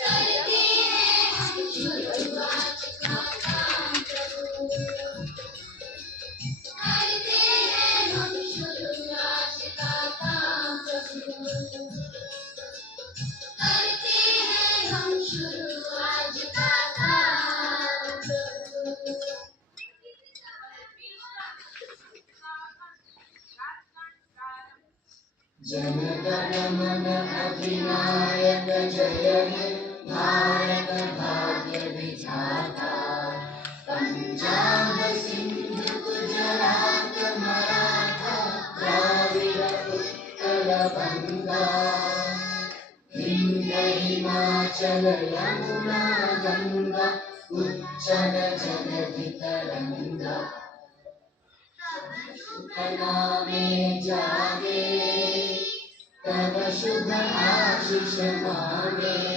करते हैं हम शुरुआत का काम प्रभु, करते हैं हम शुरुआत का काम प्रभु, करते हैं हम शुरुआत का काम प्रभु। जन गण मन अधिनायक जय हे भारत भाग्य विधाता, पंजाब सिंध गुजरात मराठा द्राविड़ उत्कल बंगा, हिंद हिमाचल यमुना गंगा उच्चल जलधि तरंगा, शुभ नामे जागे तब शुभ आशीष मांगे,